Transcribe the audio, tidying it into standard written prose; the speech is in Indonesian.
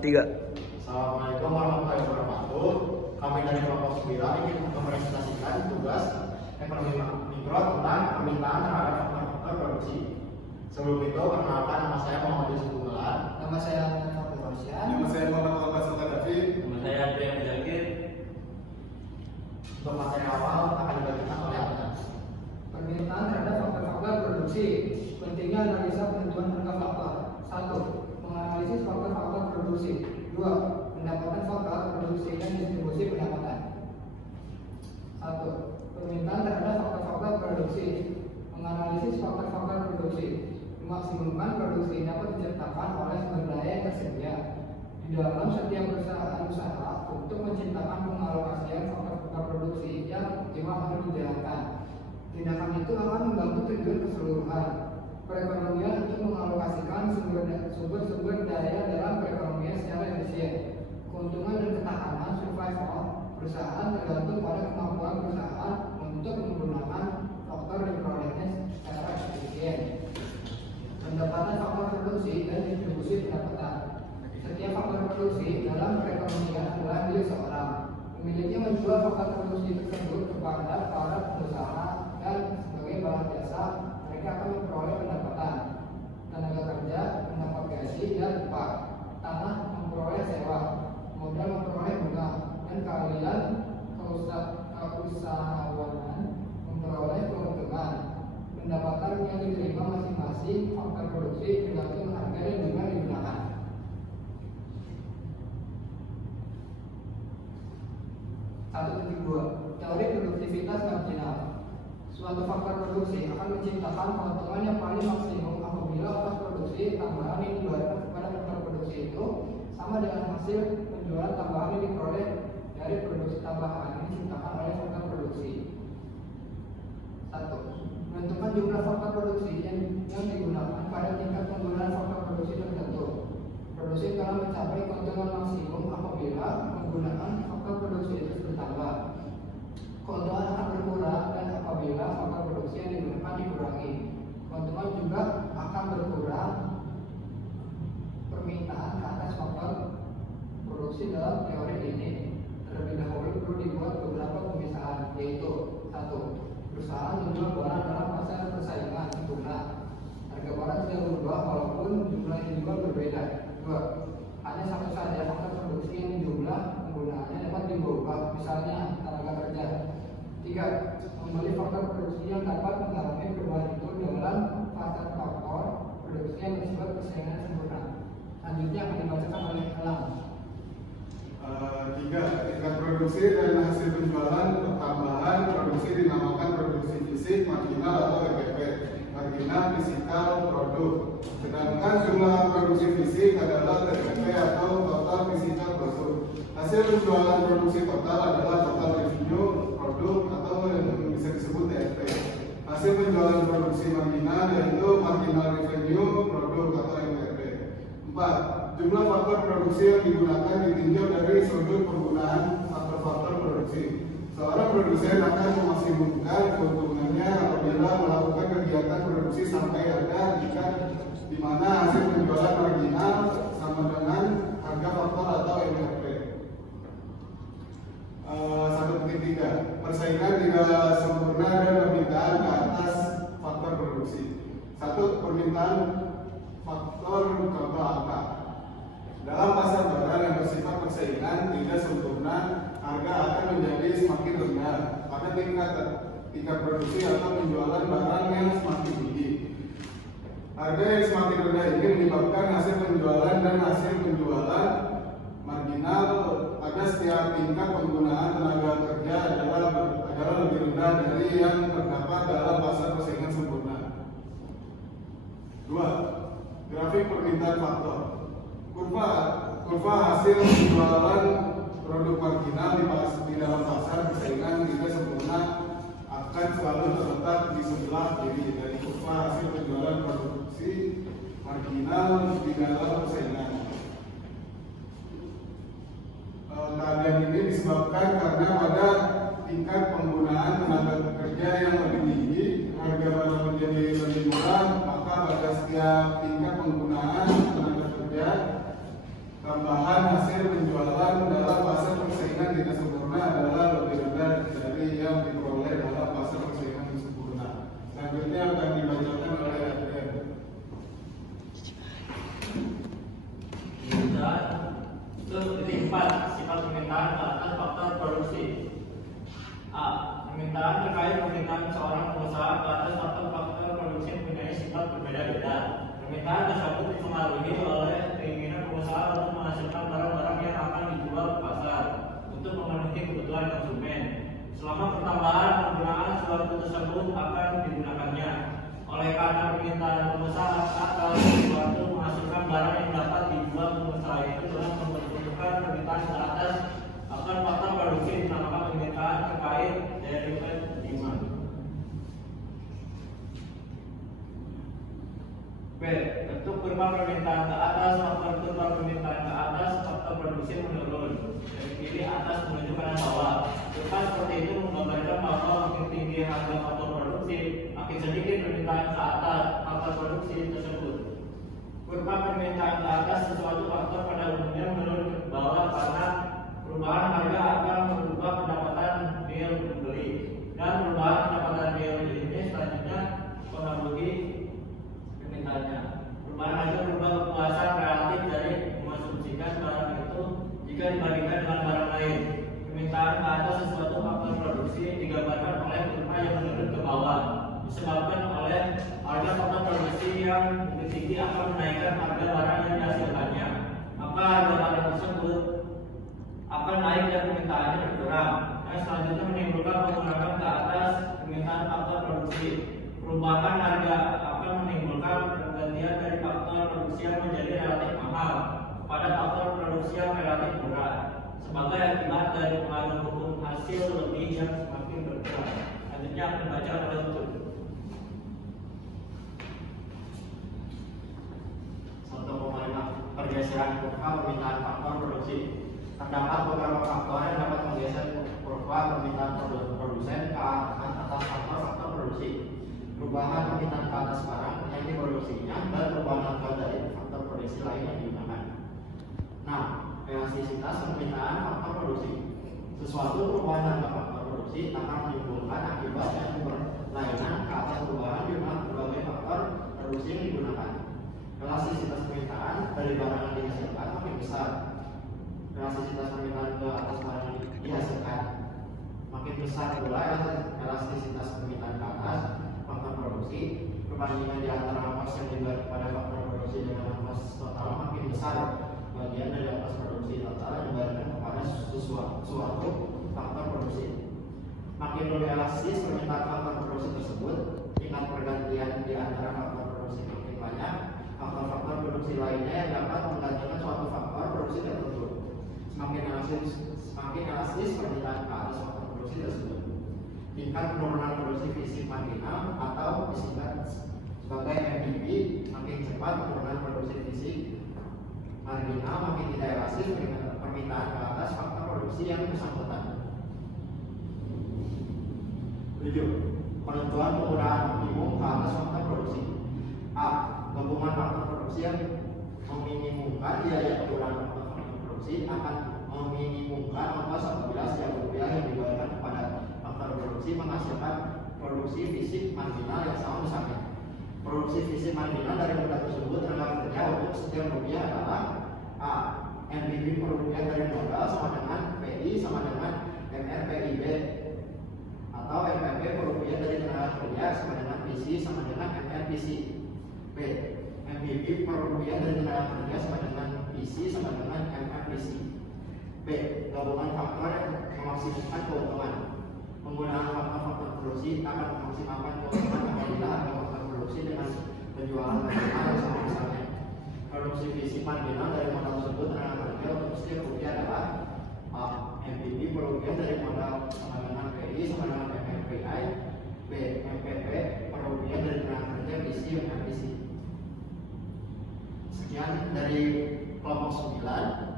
Tiga. Assalamualaikum warahmatullahi wabarakatuh. Kami dari kelompok 9 ingin mempresentasikan tugas ekonomi mikro tentang permintaan terhadap faktor produksi. Sebelum itu, perkenalkan, nama saya Muhammad Yusuf Gumelar. Nama saya Muhammad Fauzan. Nama saya Muhammad Alfa David. Nama saya Adrian Zakir. Untuk materi awal akan dibagikan oleh Adan. Permintaan terhadap faktor-faktor produksi. Pentingnya analisa penentuan harga faktor. 1. Menganalisis faktor-faktor produksi. 2. Pendapatan faktor produksi dan distribusi pendapatan. 1. Permintaan terhadap faktor-faktor produksi. Menganalisis faktor-faktor produksi. Memaksimumkan produksi dapat diciptakan oleh sumber daya yang tersedia. Di dalam setiap perusahaan usaha untuk menciptakan pengalokasian faktor-faktor produksi yang optimal harus dijalankan. Tindakan itu akan membantu tujuan keseluruhan perekonomian untuk mengalokasikan sumber-sumber daya dalam perekonomian secara efisien. Keuntungan dan ketahanan survival perusahaan tergantung pada kemampuan perusahaan untuk menggunakan faktor diperolehnya secara efisien. Pendapatan faktor produksi dan distribusi pendapatan. Setiap faktor produksi dalam perekonomian adalah milik seorang. Pemiliknya menjual faktor produksi tersebut kepada para pengusaha dan sebagai bahan jasa mereka akan memperoleh pendapatan. Tenaga kerja mendapat gaji dan upah. Tanah memperoleh sewa. Modal memperoleh bunga. Dan keahlian keusahawanan memperoleh keuntungan. Pendapatan yang diterima masing-masing faktor produksi tergantung harga dan jumlah yang digunakan. 1.2. Teori produktivitas marginal. Suatu faktor produksi akan menciptakan keuntungan yang paling maksimum apabila ongkos produksi tambahan yang diberikan kepada faktor produksi itu sama dengan hasil penjualan tambahan yang diperoleh dari produksi tambahan yang diciptakan oleh faktor produksi. 1. Menentukan jumlah faktor produksi yang digunakan pada tingkat penggunaan faktor produksi tertentu. Produksi telah mencapai keuntungan maksimum apabila penggunaan faktor produksi itu bertambah. Keuntungan akan berkurang dan apabila faktor produksi yang digunakan dikurangi. Keuntungan juga akan berkurang permintaan ke atas faktor produksi dalam teori ini. Terlebih dahulu perlu dibuat beberapa pemisahan, yaitu 1. Perusahaan menjual barang dalam pasar persaingan sempurna. Harga barang tidak berubah walaupun jumlah yang dijual berbeda. 2. Hanya satu saja faktor produksi yang jumlah penggunaannya dapat diubah, misalnya tenaga kerja. 3. Membeli faktor produksi yang dapat mengalami perubahan itu dalam pasar faktor produksi yang bersifat persaingan sempurna. Selanjutnya akan dibacakan oleh Elang. 3. Tingkat produksi dan hasil penjualan tambahan produksi dinamakan produksi fisik marginal atau EPP, marginal fisikal produk. Sedangkan jumlah produksi fisik adalah TPP atau total fisikal produk. Hasil penjualan produksi total adalah total revenue produk atau yang bisa disebut TFP. Hasil penjualan produksi marginal yaitu marginal revenue produk atau MRP. 4. Jumlah faktor produksi yang digunakan ditinjau dari sudut penggunaan faktor-faktor produksi. Seorang produsen akan memaksimumkan keuntungannya apabila melakukan kegiatan produksi sampai ada tingkat di mana hasil penjualan marginal sama dengan harga faktor atau MRP. 1.3. Persaingan tidak sempurna dan permintaan ke atas faktor produksi. 1. Permintaan faktor contoh angka. Dalam pasar barang yang bersifat persaingan tidak sempurna, harga akan menjadi semakin rendah pada tingkat produksi atau penjualan barang yang semakin tinggi. Harga yang semakin rendah ini menyebabkan hasil penjualan dan hasil penjualan marginal pada setiap tingkat penggunaan tenaga kerja adalah lebih rendah dari yang terdapat dalam pasar persaingan sempurna. 2. Grafik permintaan faktor. Kurva hasil penjualan produk marginal di dalam pasar persaingan tidak sempurna akan selalu terletak di sebelah kiri dari kurva hasil penjualan produksi marginal di dalam persaingan. Keadaan ini disebabkan karena pada tingkat penggunaan tenaga kerja yang lebih tinggi, harga barang menjadi lebih murah, maka pada setiap tingkat penggunaan tenaga kerja tambahan perubahan hasil penjualan dalam fase persaingan tidak sempurna adalah lebih rendah dari yang diperoleh dalam fase persaingan yang sempurna. Selanjutnya akan dibacakan oleh Adrian. Titik 4, sifat permintaan ke atas faktor produksi. A. Permintaan terkait permintaan seorang pengusaha ke atas faktor produksi mempunyai sifat berbeda-beda. Permintaan tersebut dipengaruhi oleh keinginan pengusaha untuk menghasilkan barang-barang yang akan dijual ke pasar untuk memenuhi kebutuhan konsumen. Selama pertambahan penggunaan suatu tersebut akan digunakannya. Oleh karena permintaan pengusaha akan suatu menghasilkan barang yang dapat dijual pengusaha itu telah membentukkan permintaan ke atas akan faktor produksi dinamakan permintaan terkait derivative demand. B. Bentuk kurva permintaan ke atas, faktor kurva permintaan ke atas, faktor produksi menurun. Dari kiri atas menuju kanan bawah. Kurva seperti itu menggambarkan bahwa makin tinggi harga faktor produksi, makin sedikit permintaan ke atas faktor produksi tersebut. Kurva permintaan ke atas sesuatu faktor pada umumnya menurun ke bawah karena perubahan harga akan merubah pendapatan real pembeli, dan perubahan pendapatan real ini selanjutnya mempengaruhi permintaannya. Perubahan harga berubah kepuasan relatif dari mengonsumsikan barang itu jika dibandingkan dengan barang lain. Permintaan ke atas sesuatu faktor produksi digambarkan oleh kurva yang menurun ke bawah, disebabkan oleh harga faktor produksi yang lebih tinggi akan menaikkan harga barang yang dihasilkannya. Maka harga barang tersebut akan naik dan permintaannya berkurang. Dan selanjutnya menimbulkan pengurangan ke atas permintaan faktor produksi. Perubahan harga akan menimbulkan pergantian dari faktor produksi yang menjadi relatif mahal pada faktor produksi yang relatif murah sebagai akibat dari pengaruh hukum hasil lebih yang semakin berkurang. Selanjutnya akan dibaca oleh Utut. Untuk memerintah pergeseran kurva permintaan faktor produksi, terdapat beberapa faktor yang dapat menggeser kurva permintaan produsen ke atas faktor produksi. Perubahan permintaan ke atas barang yang diproduksinya dan perubahan harga dari faktor produksi lain yang digunakan. Nah, elastisitas permintaan faktor produksi. Sesuatu perubahan harga faktor produksi akan menimbulkan akibat yang berlainan ke atas perubahan jumlah berbagai faktor produksi yang digunakan. Elastisitas permintaan dari barang yang dihasilkan makin besar. Elastisitas permintaan ke atas barang yang dihasilkan makin besar pula elastisitas permintaan ke atas faktor produksi. Perbandingan di antara ongkos yang dibagi pada faktor produksi dengan ongkos total makin besar. Bagian dari ongkos produksi total diberikan kepada suatu faktor produksi. Makin lebih elastis permintaan faktor produksi tersebut, tingkat pergantian di antara faktor produksi makin banyak. Faktor-faktor produksi lainnya yang dapat menggantikan suatu faktor produksi tertentu. Semakin elastis permintaan ke atas faktor produksi tersebut. Tingkat penurunan produksi fisik marginal atau disingkat sebagai MPP makin cepat penurunan produksi fisik marginal, makin tidak elastis permintaan ke atas faktor produksi yang bersangkutan. 7. Penentuan penggunaan minimum ke atas faktor produksi. A. Gabungan faktor produksi yang meminimumkan biaya penggunaan faktor produksi akan meminimumkan ongkos apabila setiap rupiah yang dibayarkan kepada faktor produksi menghasilkan produksi fisik marginal yang sama besarnya. Produksi fisik marginal dari modal tersebut tenaga kerja untuk setiap rupiah adalah A. NPV per rupiah dari modal sama dengan PI sama dengan MRPIB, atau MPP per rupiah dari tenaga kerja sama dengan PC sama dengan MRPC. B. MPP per rupiah dari tenaga kerja sama dengan PC sama dengan MRPC. B. Gabungan faktor yang memaksimalkan keuntungan. Penggunaan faktor-faktor produksi akan memaksimalkan keuntungan apabila harga faktor produksi dengan penjualan marginal yang sama besarnya. Produksi fisik marginal dari modal tersebut tenaga kerja untuk setiap rupiah adalah A. MPP per rupiah dari modal sama dengan PI sama dengan MPI. B. MPP per rupiah dari tenaga kerja PC MPC. Sekian dari kelompok 9.